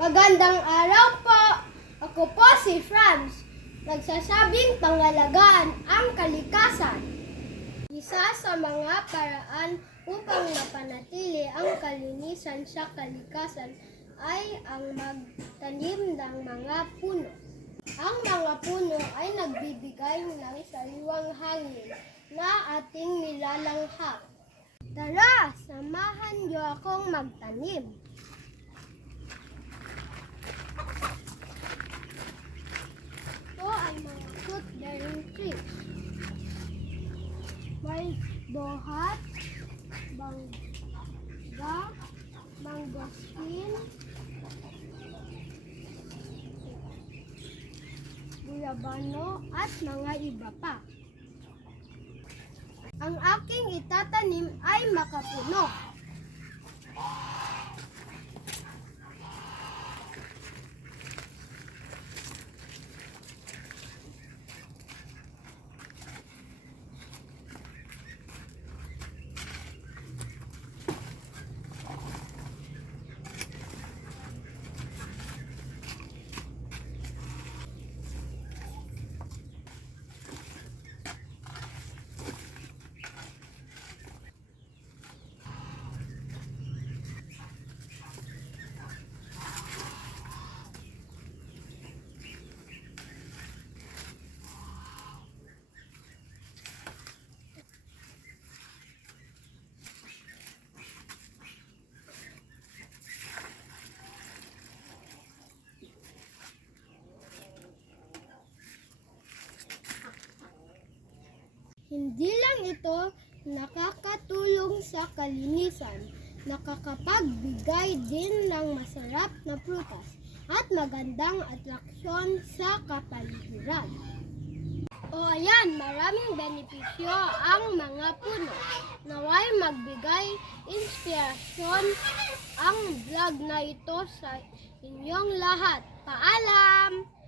Magandang araw po! Ako po si Franz. Nagsasabing pangalagaan ang kalikasan. Isa sa mga paraan upang mapanatili ang kalinisan sa kalikasan ay ang magtanim ng mga puno. Ang mga puno ay nagbibigay ng sariwang hangin na ating nilalanghap. Tara, samahan niyo akong magtanim. Ito ay mga fruit-bearing trees. May bohat, bangga, mangosteen, guyabano, at mga iba pa. Ang aking itatanim ay makapuno. Hindi lang ito nakakatulong sa kalinisan, nakakapagbigay din ng masarap na prutas at magandang atraksyon sa kapaligiran. O ayan, maraming benepisyo ang mga puno. Naway magbigay inspirasyon ang vlog na ito sa inyong lahat. Paalam!